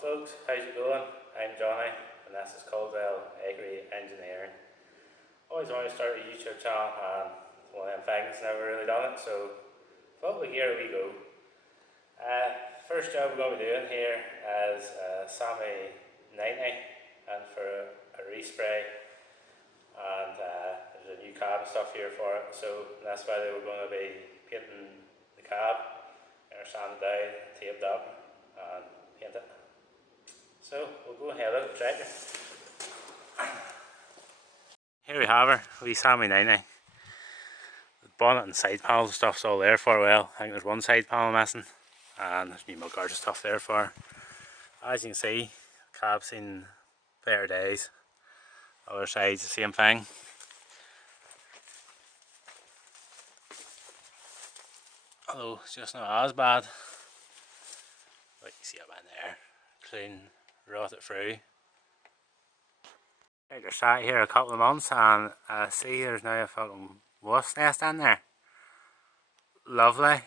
folks, how's it going? I'm Johnny and this is Caldwell Agri Engineering. Always wanted to start a YouTube channel and one of them things, never really done it, so thought we'd give it a wee go. First job we're going to be doing here is Sammy 90 and for a respray, and there's a new cab and stuff here for it, so that's why we're going to be painting the cab, sand it down, taped up and paint it. So we'll go ahead and check it. Here we have her, wee Sammy 90. The bonnet and side panels and stuff's all there for well. I think there's one side panel missing and there's new mudguards and stuff there for her. As you can see, the cab's seen better days. Other side's the same thing. Although it's just not as bad. But you see it in there, clean, rotted through. They're sat here a couple of months and see there's now a fucking wasp nest in there. Lovely.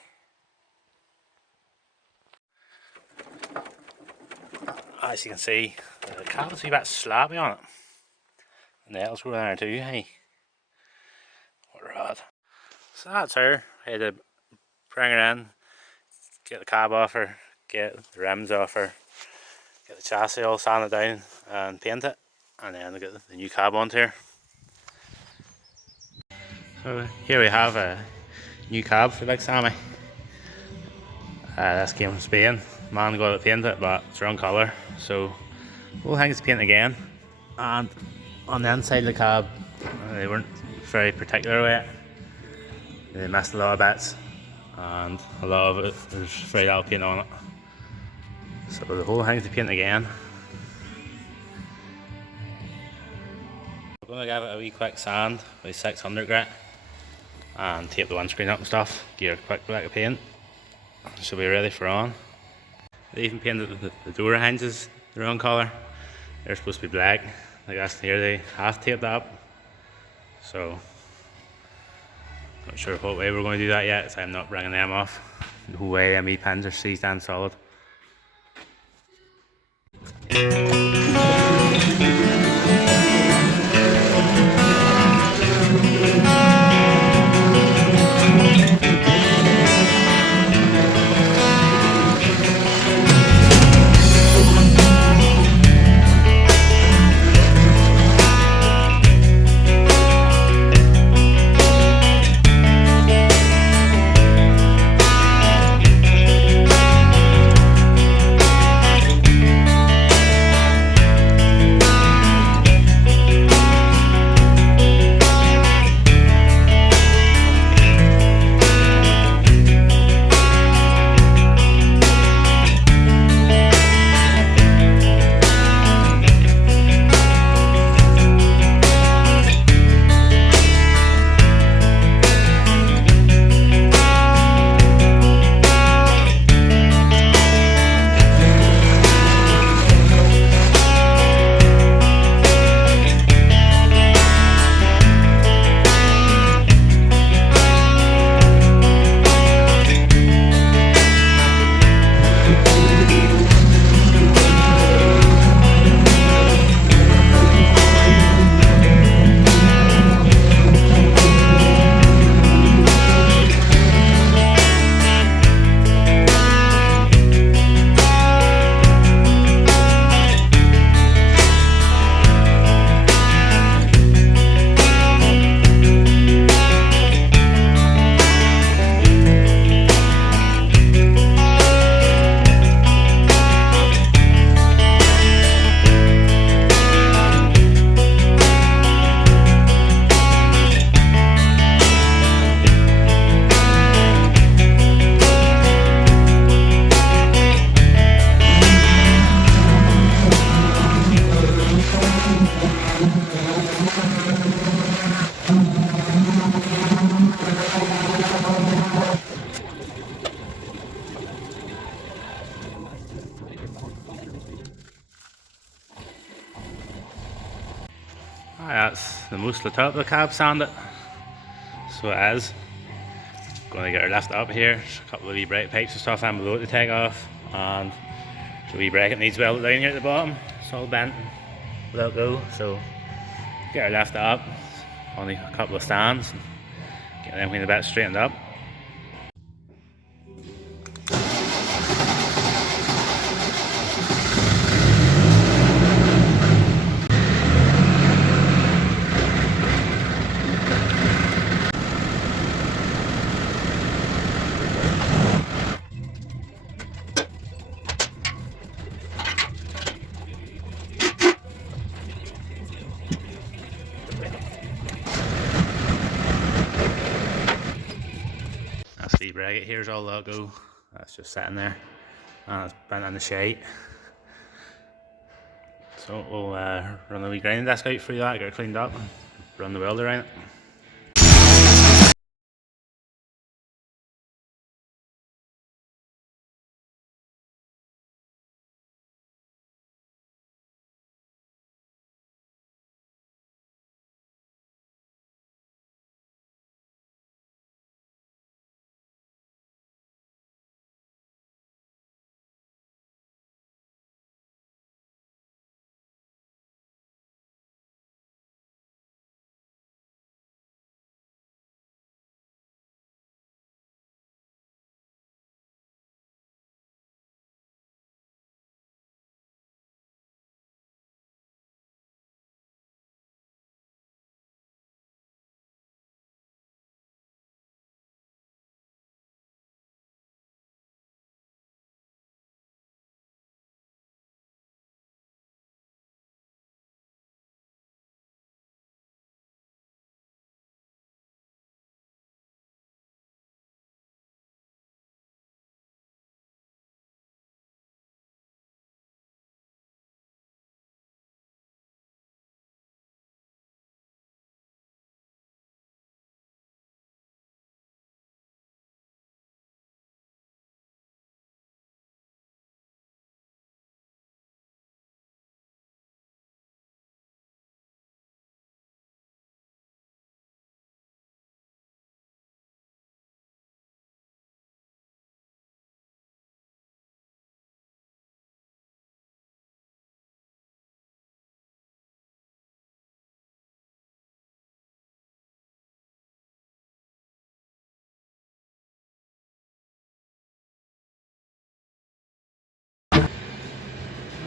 As you can see, the cab's a wee bit slappy on it. And the nails go in there too, hey. What a rod. So that's her. I had to bring her in, get the cab off her, get the rims off her, get the chassis all sanded down and paint it, and then get the new cab onto her. So here we have a new cab for Big Sammy. This came from Spain. Man got it painted, but it's the wrong colour, so we'll hang it to paint again. And on the inside of the cab, they weren't very particular with it. They missed a lot of bits, and a lot of it there's very little paint on it. So the whole thing's to paint again. We're going to give it a wee quick sand with 600 grit and tape the windscreen up and stuff, give it a quick lick of paint. She'll be ready for on. They even painted the door hinges the wrong colour. They're supposed to be black. Like that's here they have taped up. So not sure what way we're going to do that yet, so I'm not bringing them off. No way them wee pins are seized and solid. That's the most of the top of the cab sanded. So it is. Going to get her lifted up here. There's a couple of wee bright pipes and stuff down below to take off, and The wee bracket needs welded down here at the bottom. It's all bent, without go, so get her left up. Only a couple of stands. Get them a bit straightened up. That's the bracket, here's all that go. That's just sitting there. And it's bent on the shite. So we'll run the wee grinding disc out through that, get it cleaned up, and run the welder around it.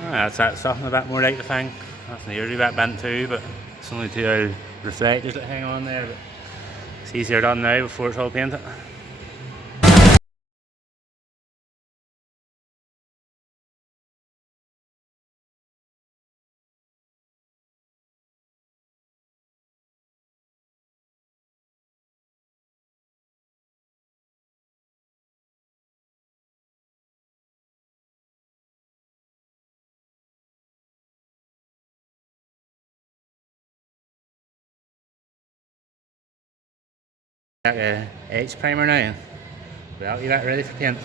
That's that stuff a bit more like the thing. That's nearly a bit bent too, but it's only two old reflectors that hang on there. But it's easier done now before it's all painted. Got a edge primer now. Well, you got ready for paint.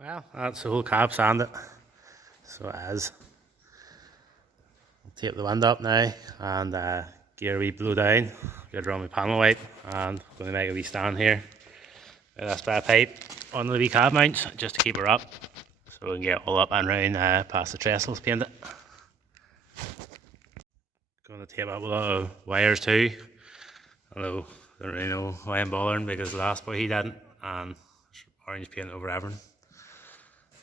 Well, that's the whole cab sanded. So it is. I'll tape the wind up now and gear a wee blow down. Get around my panel wipe and I'm going to make a wee stand here. This bit of pipe on the wee cab mounts just to keep her up. So we can get all up and round past the trestles painted. Going to tape up a lot of wires too. Although I don't really know why I'm bothering because the last boy he didn't and there's orange paint over everything.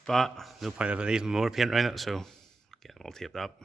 But no point of even more paint around it, so get them all taped up.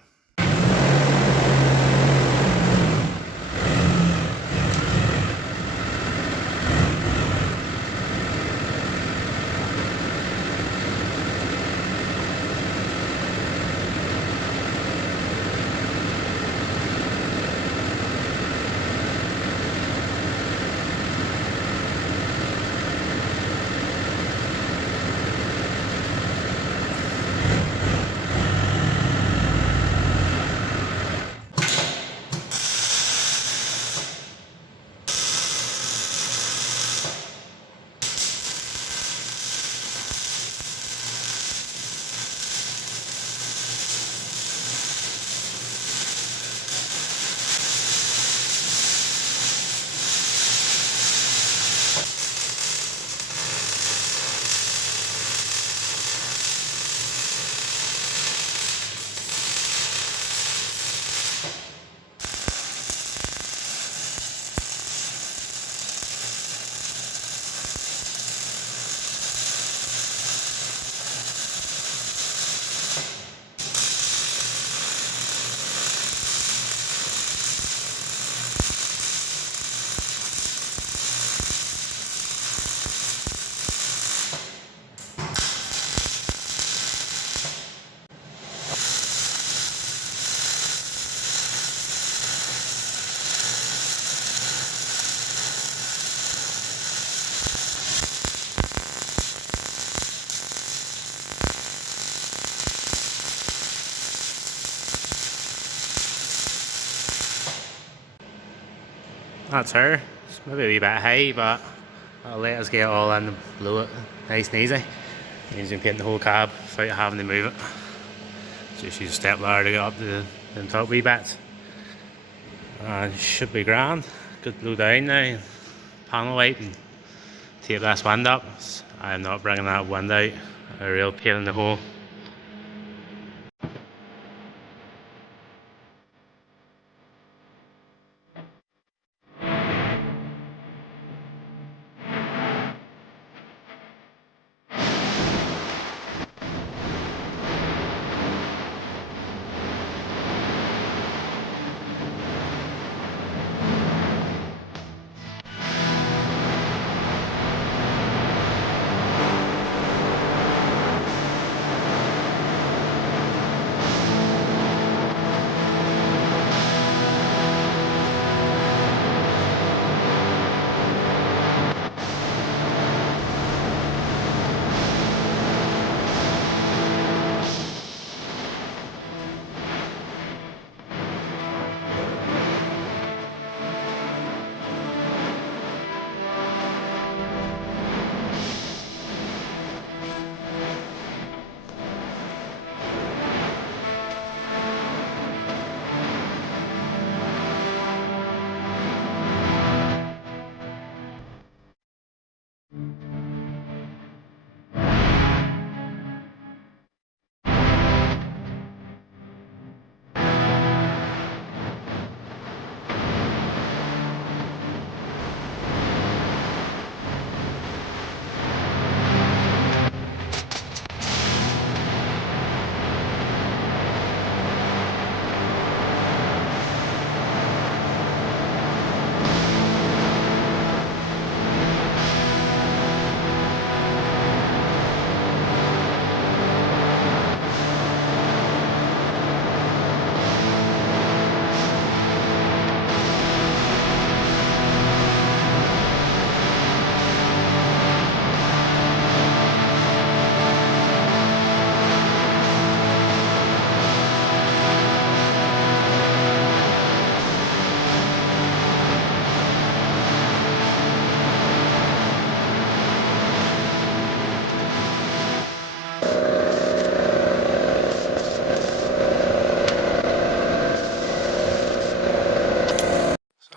That's her. It's maybe a wee bit high, but that'll let us get all in and blow it nice and easy. Means we can paint the whole cab without having to move it. Just use a step ladder to get up to the top wee bits. And should be grand. Good blow down now. Panel light and tape this wind up. I'm not bringing that wind out. A real pain in the hole.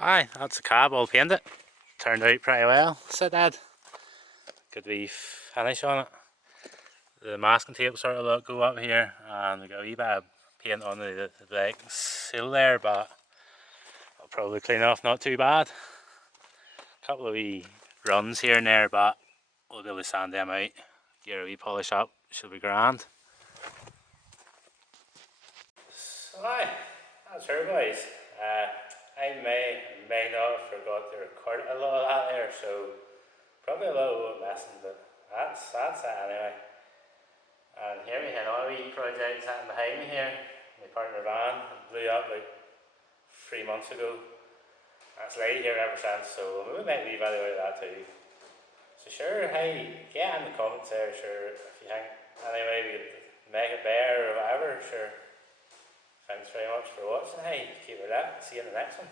Aye, that's the cab all painted. Turned out pretty well, said Dad. Good wee finish on it. The masking tape sort of go up here, and we got a wee bit of paint on the black seal there, but I'll probably clean off not too bad. A couple of wee runs here and there, but we'll be able to sand them out, get a wee polish up, should be grand. So aye, that's her boys. I may not have forgot to record a lot of that there, so probably a little bit missing, but that's it anyway. And here we had another wee project sitting behind me here. My partner van blew up like 3 months ago. That's laid here ever since, so we might leave video out of that too. So sure, hey, get in the comments there, sure, if you think anyway we could make it better or whatever, sure. Thanks very much for watching, hey, keep it up, see you in the next one.